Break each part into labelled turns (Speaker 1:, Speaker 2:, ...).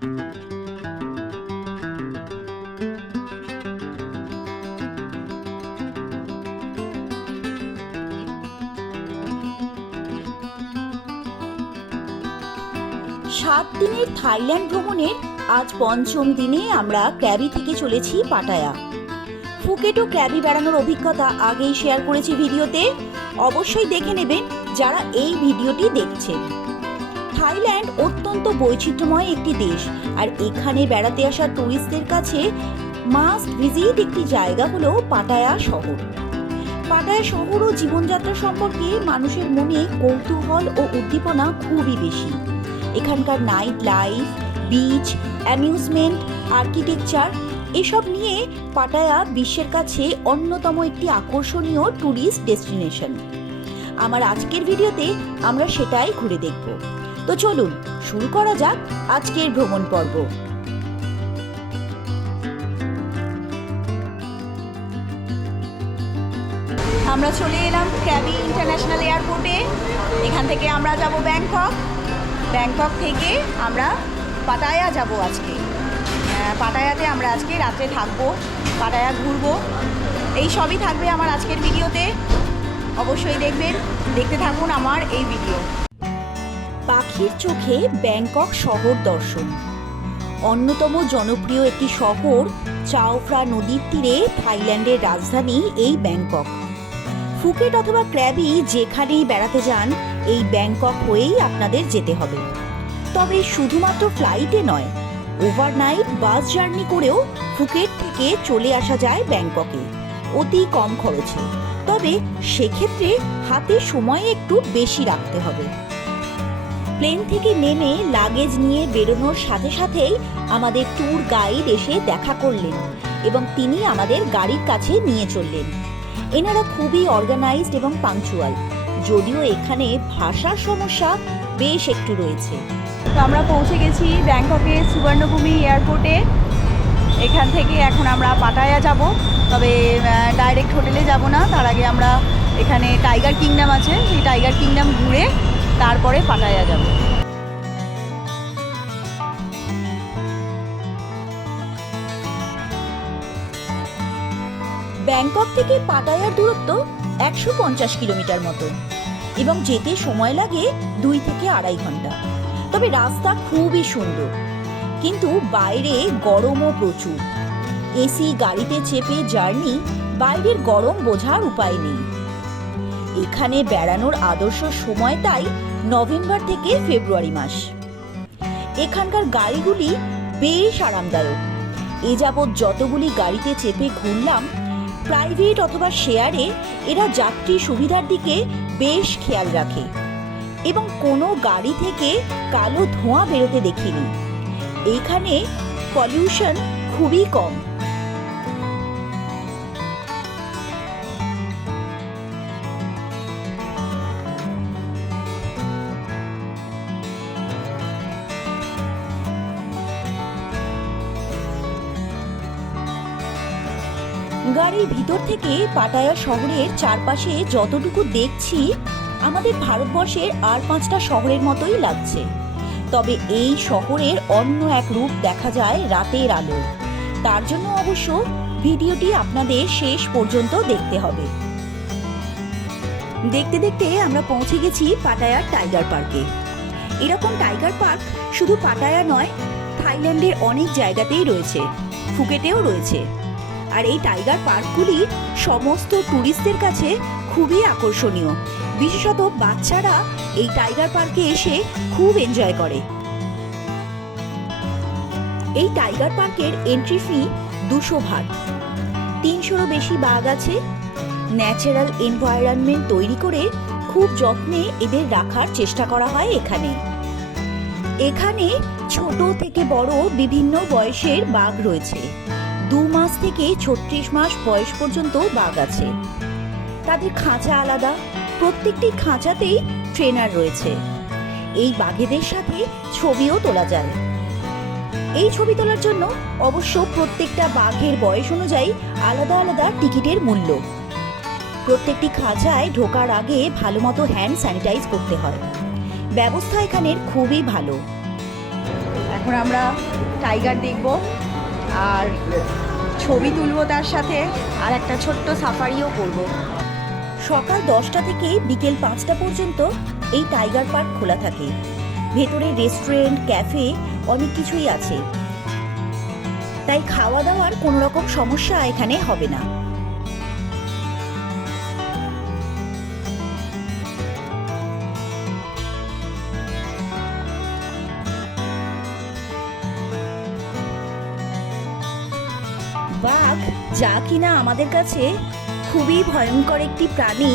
Speaker 1: সাত দিনের থাইল্যান্ড ভ্রমণের আজ পঞ্চম দিনে আমরা ক্যাবি থেকে চলেছি পাটায়া। ফুকেট ক্যাবি বেড়ানোর অভিজ্ঞতা আগেই শেয়ার করেছি ভিডিওতে। অবশ্যই দেখে নেবেন যারা এই ভিডিওটি দেখছেন। থাইল্যান্ড অত্যন্ত বৈচিত্র্যময় একটি দেশ। আর এখানে বেড়াতে আসা টুরিস্টদের কাছে মাস্ট ভিজিট একটি জায়গা হলো পাটায়া শহর। পাটায়া শহর ও জীবনযাত্রা সম্পর্কে মানুষের মনে কৌতূহল ও উদ্দীপনা খুবই বেশি। এখানকার night life beach amusement architecture এসব নিয়ে পাটায়া বিশ্বের কাছে অন্যতম একটি আকর্ষণীয় ট্যুরিস্ট ডেস্টিনেশন আমার আজকের ভিডিওতে আমরা সেটাই ঘুরে দেখব। তো চলুন, শুরু করা যাক আজকের ভ্রমণ পর্ব। আমরা চলে এলাম ক্যাবি ইন্টারন্যাশনাল এয়ারপোর্টে। এখান থেকে আমরা যাব ব্যাংকক। ব্যাংকক থেকে আমরা পাটায়া যাব আজকে। পাটায়াতে আমরা আজকে রাত্রে থাকব, পাটায়া ঘুরবো। এই সবই থাকবে আমার আজকের ভিডিওতে। অবশ্যই দেখবেন, দেখতে থাকুন আমার এই ভিডিও। পাখির চোখে ব্যাংকক শহর দর্শন। অন্যতম জনপ্রিয় একটি শহর চাওফ্রা নদীর তীরে থাইল্যান্ডের রাজধানী এই ব্যাংকক। ফুকেট অথবা ক্র্যাবি যেখানেই বেড়াতে যান, এই ব্যাংকক হয়েই আপনাদের যেতে হবে। তবে শুধুমাত্র ফ্লাইটে নয়, ওভারনাইট বাস জার্নি করেও ফুকেট থেকে চলে আসা যায় ব্যাংককে। অতি কম খরচে। তবে সেক্ষেত্রে হাতে সময় একটু বেশি রাখতে হবে। প্লেন থেকে নেমে লাগেজ নিয়ে বেরোনোর সাথে সাথেই আমাদের ট্যুর গাইড এসে দেখা করলেন এবং তিনি আমাদের গাড়ির কাছে নিয়ে চললেন। এনারা খুবই অর্গানাইজড এবং পাংচুয়াল যদিও এখানে ভাষার সমস্যা বেশ একটু রয়েছে।
Speaker 2: তো আমরা পৌঁছে গেছি ব্যাংককের সুবর্ণভূমি এয়ারপোর্টে। এখান থেকে এখন আমরা পাটায়া যাব, তবে ডাইরেক্ট হোটেলে যাব না। তার আগে আমরা এখানে টাইগার কিংডম আছে। সেই টাইগার কিংডম ঘুরে তারপরে পাটায়া যাব।
Speaker 1: ব্যাংকক থেকে পাটায়ার দূরত্ব একশো পঞ্চাশ কিলোমিটার মতো এবং যেতে সময় লাগে দুই থেকে আড়াই ঘণ্টা। তবে রাস্তা খুবই সুন্দর, কিন্তু বাইরে গরমও প্রচুর। এসি গাড়িতে চেপে জার্নি বাইরের গরম বোঝার উপায় নেই। এখানে বেড়ানোর আদর্শ সময় তাই নভেম্বর থেকে ফেব্রুয়ারি মাস। এখানকার গাড়িগুলি বেশ আরামদায়ক। এ যাবৎ যতগুলি গাড়িতে চেপে ঘুরলাম প্রাইভেট অথবা শেয়ারে এরা যাত্রী সুবিধার দিকে বেশ খেয়াল রাখে এবং কোনো গাড়ি থেকে কালো ধোঁয়া বেরোতে দেখিনি। এইখানে পলিউশন খুবই কম। গাড়ির ভিতর থেকে পাটায়া শহরের চারপাশে যতটুকু দেখছি, আমাদের ভারতবর্ষের আর পাঁচটা শহরের মতোই লাগছে। তবে এই শহরের অন্য এক রূপ দেখা যায় রাতের আলো তার জন্য অবশ্য ভিডিওটি আপনাদের শেষ পর্যন্ত দেখতে হবে। দেখতে দেখতে আমরা পৌঁছে গেছি পাটায়ার টাইগার পার্কে। এরকম টাইগার পার্ক শুধু পাটায়া নয়, থাইল্যান্ডের অনেক জায়গাতেই রয়েছে, ফুকেটেও রয়েছে। আর এই টাইগার পার্কগুলি সমস্ত ট্যুরিস্টদের কাছে খুবই আকর্ষণীয়। বিশেষত বাচ্চারা এই টাইগার পার্কে এসে খুব এনজয় করে। এই টাইগার পার্কের এন্ট্রি ফি দুশো ভাট তিনশোরও বেশি বাঘ আছে। ন্যাচারাল এনভায়রনমেন্ট তৈরি করে খুব যত্নে এদের রাখার চেষ্টা করা হয় এখানে। এখানে ছোট থেকে বড় বিভিন্ন বয়সের বাঘ রয়েছে। দু মাস থেকে ছত্রিশ মাস বয়স পর্যন্ত বাঘ আছে। তাদের খাঁচা আলাদা। প্রত্যেকটি খাঁচাতেই ট্রেনার রয়েছে। এই বাঘেদের সাথে ছবিও তোলা যায়। এই ছবি তোলার জন্য অবশ্য প্রত্যেকটা বাঘের বয়স অনুযায়ী আলাদা আলাদা টিকিটের মূল্য। প্রত্যেকটি খাঁচায় ঢোকার আগে ভালো মতো হ্যান্ড স্যানিটাইজ করতে হয়। ব্যবস্থা এখানের খুবই ভালো।
Speaker 2: এখন আমরা টাইগার দেখব। আর ছবি তুলবো তার সাথে, আর একটা ছোট্ট সাফারিও করব।
Speaker 1: সকাল দশটা থেকে বিকেল পাঁচটা পর্যন্ত এই টাইগার পার্ক খোলা থাকে। ভেতরে রেস্টুরেন্ট, ক্যাফে অনেক কিছুই আছে। তাই খাওয়া দাওয়ার কোনো রকম সমস্যা এখানে হবে না। যা কিনা আমাদের কাছে খুবই ভয়ঙ্কর একটি প্রাণী,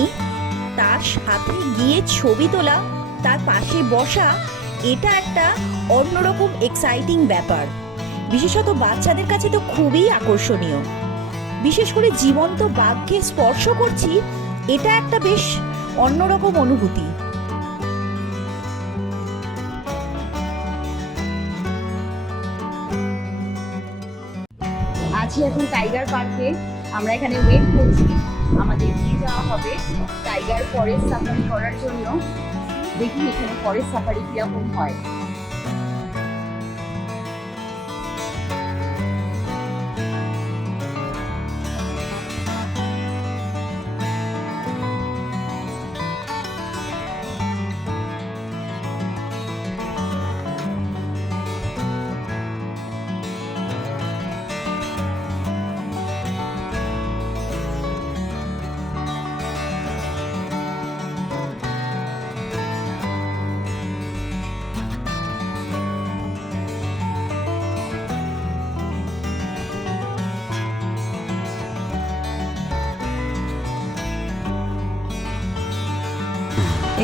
Speaker 1: তার সাথে গিয়ে ছবি তোলা, তার পাশে বসা, এটা একটা অন্যরকম এক্সাইটিং ব্যাপার। বিশেষত বাচ্চাদের কাছে তো খুবই আকর্ষণীয়। বিশেষ করে জীবন্ত বাঘকে স্পর্শ করছি, এটা একটা বেশ অন্যরকম অনুভূতি।
Speaker 2: এখন টাইগার পার্কে আমরা এখানে ওয়েট করছি। আমাদের নিয়ে যাওয়া হবে টাইগার ফরেস্ট সাফারি করার জন্য। দেখি এখানে ফরেস্ট সাফারি কীরকম হয়।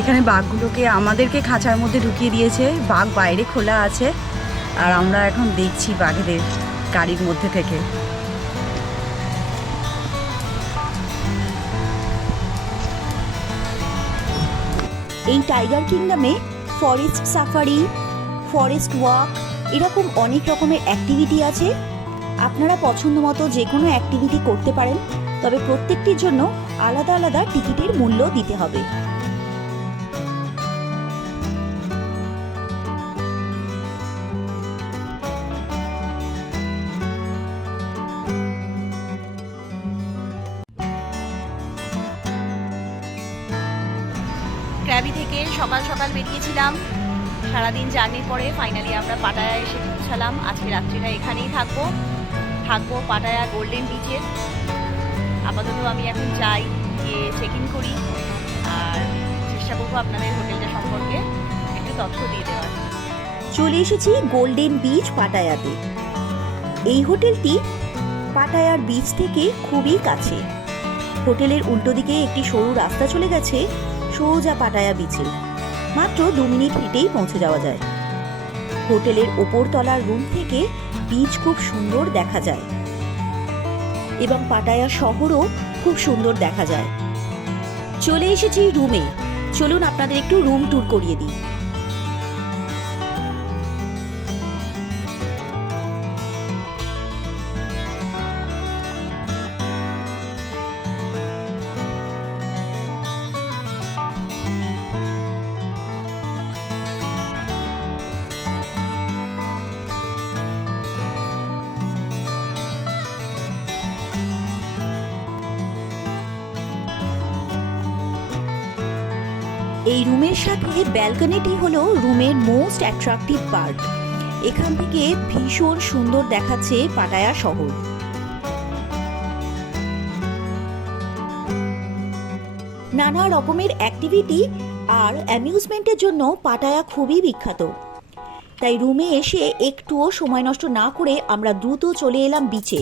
Speaker 2: এখানে বাঘগুলোকে আমাদেরকে খাঁচার মধ্যে ঢুকিয়ে দিয়েছে। বাঘ বাইরে খোলা আছে। আর আমরা এখন দেখছি বাঘেদের গাড়ির মধ্যে থেকে।
Speaker 1: এই টাইগার কিংডমে ফরেস্ট সাফারি ফরেস্ট ওয়াক এরকম অনেক রকমের অ্যাক্টিভিটি আছে। আপনারা পছন্দ মতো যে কোনো অ্যাক্টিভিটি করতে পারেন। তবে প্রত্যেকটির জন্য আলাদা আলাদা টিকিটের মূল্য দিতে হবে।
Speaker 2: ক্র্যাবি থেকে সকাল সকাল বেরিয়েছিলাম। সারাদিন জার্নির পরে ফাইনালি আমরা পাটায়া এসে পৌঁছালাম। আজকে রাত্রিটা এখানেই থাকব। থাকব পাটায়া গোল্ডেন বিচে আপাতত আমি এখন যাই, গিয়ে চেক ইন করি। আর চেষ্টা করব আপনাদের হোটেলটা সম্পর্কে একটু তথ্য দিয়ে দেওয়ার।
Speaker 1: চলে এসেছি গোল্ডেন বিচ পাটায়াতে। এই হোটেলটি পাটায়ার বিচ থেকে খুবই কাছে। হোটেলের উল্টো দিকে একটি সরু রাস্তা চলে গেছে। সোজা পাটায়া বিচে। মাত্র দু মিনিট হেঁটেই পৌঁছে যাওয়া যায়। হোটেলের ওপর তলার রুম থেকে বিচ খুব সুন্দর দেখা যায়। এবং পাটায়া শহরও খুব সুন্দর দেখা যায়। চলে এসেছি রুমে। চলুন আপনাদের একটু রুম ট্যুর করিয়ে দিই। এই রুমের সাথে ব্যালকনিটি হলো রুমের মোস্ট অ্যাট্রাকটিভ পার্ট এখান থেকে ভীষণ সুন্দর দেখাচ্ছে পাটায়া শহর। নানা রকমের অ্যাক্টিভিটি আর অ্যামিউজমেন্টের জন্য পাটায়া খুবই বিখ্যাত। তাই রুমে এসে একটুও সময় নষ্ট না করে আমরা দ্রুত চলে এলাম বিচে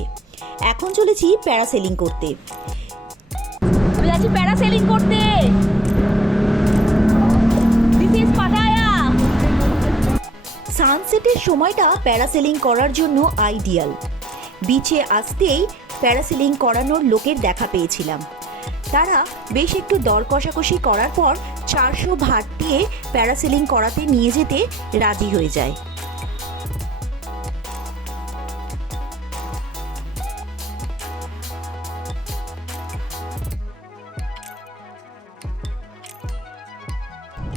Speaker 1: এখন চলেছি প্যারাসেলিং করতে।
Speaker 2: প্যারাসেলিং করতে।
Speaker 1: সানসেটের সময়টা প্যারাসেলিং করার জন্য আইডিয়াল বিচে আসতেই প্যারাসেলিং করানোর লোকের দেখা পেয়েছিলাম। তারা বেশ একটু দর কষাকষি করার পর চারশো ভাট দিয়ে প্যারাসেলিং করাতে নিয়ে যেতে রাজি হয়ে যায়।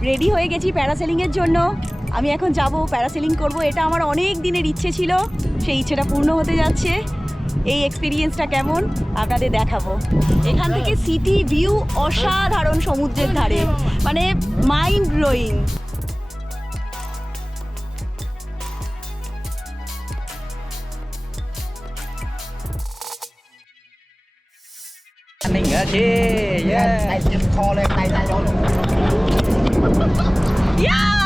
Speaker 2: রেডি হয়ে গেছি প্যারাসেলিংয়ের জন্য। আমি এখন যাব প্যারাসেলিং করব। এটা আমার অনেক দিনের ইচ্ছে ছিল সেই ইচ্ছেটা পূর্ণ হতে যাচ্ছে। এই এক্সপিরিয়েন্সটা কেমন? আপনাদের দেখাবো। এখান থেকে সিটি ভিউ অসাধারণ সমুদ্রের ধারে। মানে মাইন্ড ব্লোয়িং
Speaker 3: yeah.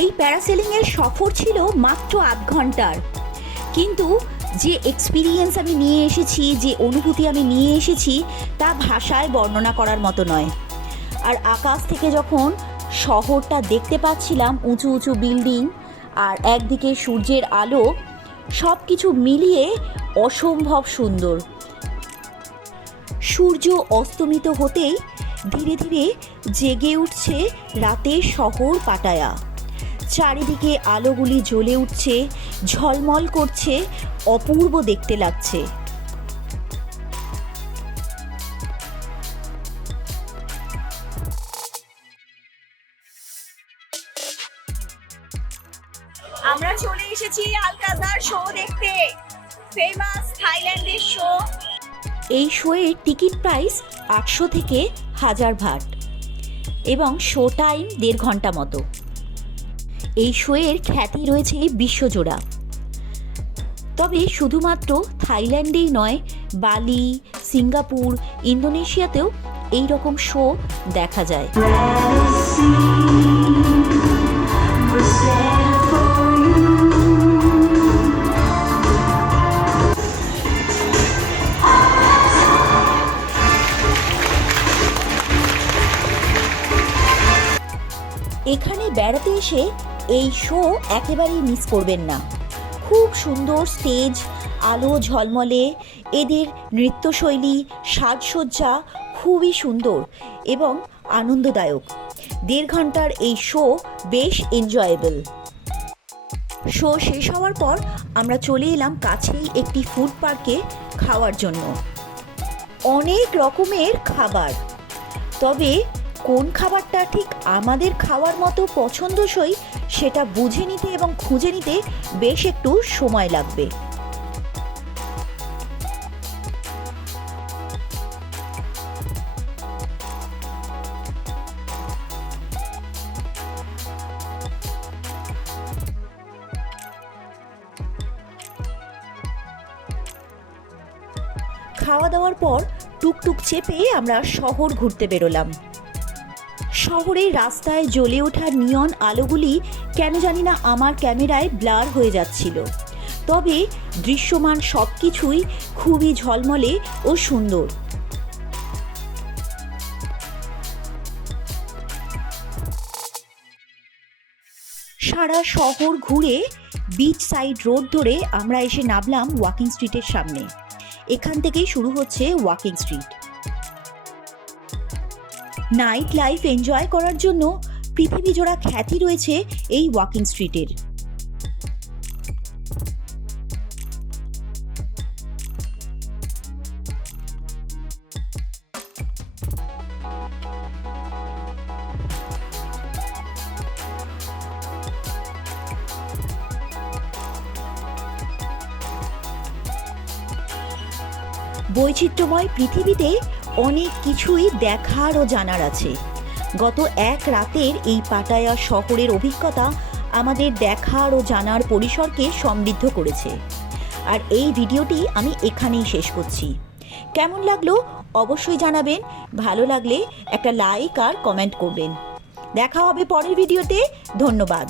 Speaker 1: এই প্যারাসেলিংয়ের সফর ছিল মাত্র আধ ঘণ্টার। কিন্তু যে এক্সপিরিয়েন্স আমি নিয়ে এসেছি, যে অনুভূতি আমি নিয়ে এসেছি, তা ভাষায় বর্ণনা করার মতো নয়। আর আকাশ থেকে যখন শহরটা দেখতে পাচ্ছিলাম, উঁচু উঁচু বিল্ডিং আর একদিকে সূর্যের আলো সব কিছু মিলিয়ে অসম্ভব সুন্দর। সূর্য অস্তমিত হতেই ধীরে ধীরে জেগে উঠছে রাতের শহর পাটায়া। চারিদিকে আলোগুলি জ্বলে উঠছে ঝলমল করছে অপূর্ব দেখতে লাগছে।
Speaker 2: আমরা চলে এসেছি আলকাজার শো দেখতে ফেমাস থাইল্যান্ডের শো।
Speaker 1: এই শোয়ের টিকিট প্রাইস আটশো থেকে হাজার ভাট এবং শো টাইম দেড় ঘণ্টা মতো। এই শোয়ের খ্যাতি রয়েছে বিশ্বজোড়া। তবে শুধুমাত্র থাইল্যান্ডেই নয়, বালি, সিঙ্গাপুর, ইন্দোনেশিয়াতেও এই রকম শো দেখা যায়। এখানে বেড়াতে এসে এই শো একেবারেই মিস করবেন না। খুব সুন্দর স্টেজ আলো ঝলমলে, এদের নৃত্যশৈলী, সাজসজ্জা খুবই সুন্দর এবং আনন্দদায়ক। দেড় ঘণ্টার এই শো বেশ এনজয়েবল শো শেষ হওয়ার পর আমরা চলে এলাম কাছেই একটি ফুড পার্কে খাওয়ার জন্য। অনেক রকমের খাবার। তবে কোন খাবারটা ঠিক আমাদের খাওয়ার মতো পছন্দসই সেটা বুঝে নিতে এবং খুঁজে নিতে বেশ একটু সময় লাগবে। খাওয়া দাওয়ার পর টুকটুক চেপে আমরা শহর ঘুরতে বেরোলাম। শহরের রাস্তায় জ্বলে ওঠা নিয়ন আলোগুলি কেন জানি না আমার ক্যামেরায় ব্লার হয়ে যাচ্ছিল। তবে দৃশ্যমান সব কিছুই খুবই ঝলমলে ও সুন্দর। সারা শহর ঘুরে বিচ সাইড রোড ধরে আমরা এসে নামলাম ওয়াকিং স্ট্রিটের সামনে। এখান থেকেই শুরু হচ্ছে walking street night life enjoy করার জন্য পৃথিবী জোড়া খ্যাতি রয়েছে এই ওয়াকিং স্ট্রিটের বৈচিত্র্যময় পৃথিবীতে অনেক কিছুই দেখার ও জানার আছে। গত এক রাতের এই পাটায়া শহরের অভিজ্ঞতা আমাদের দেখার ও জানার পরিসরকে সমৃদ্ধ করেছে। আর এই ভিডিওটি আমি এখানেই শেষ করছি। কেমন লাগল অবশ্যই জানাবেন, ভালো লাগলে একটা লাইক আর কমেন্ট করবেন। দেখা হবে পরের ভিডিওতে, ধন্যবাদ।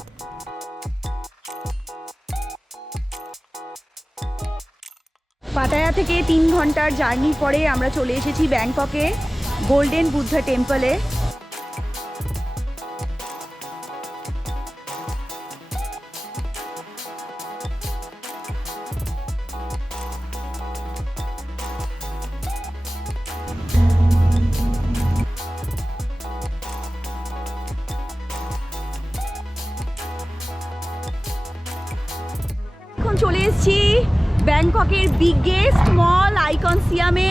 Speaker 2: পাটায়া থেকে তিন ঘণ্টার জার্নি পরে আমরা চলে এসেছি ব্যাংককে গোল্ডেন বুদ্ধা টেম্পলে ব্যাংককের বিগেস্ট মল আইকন সিয়ামে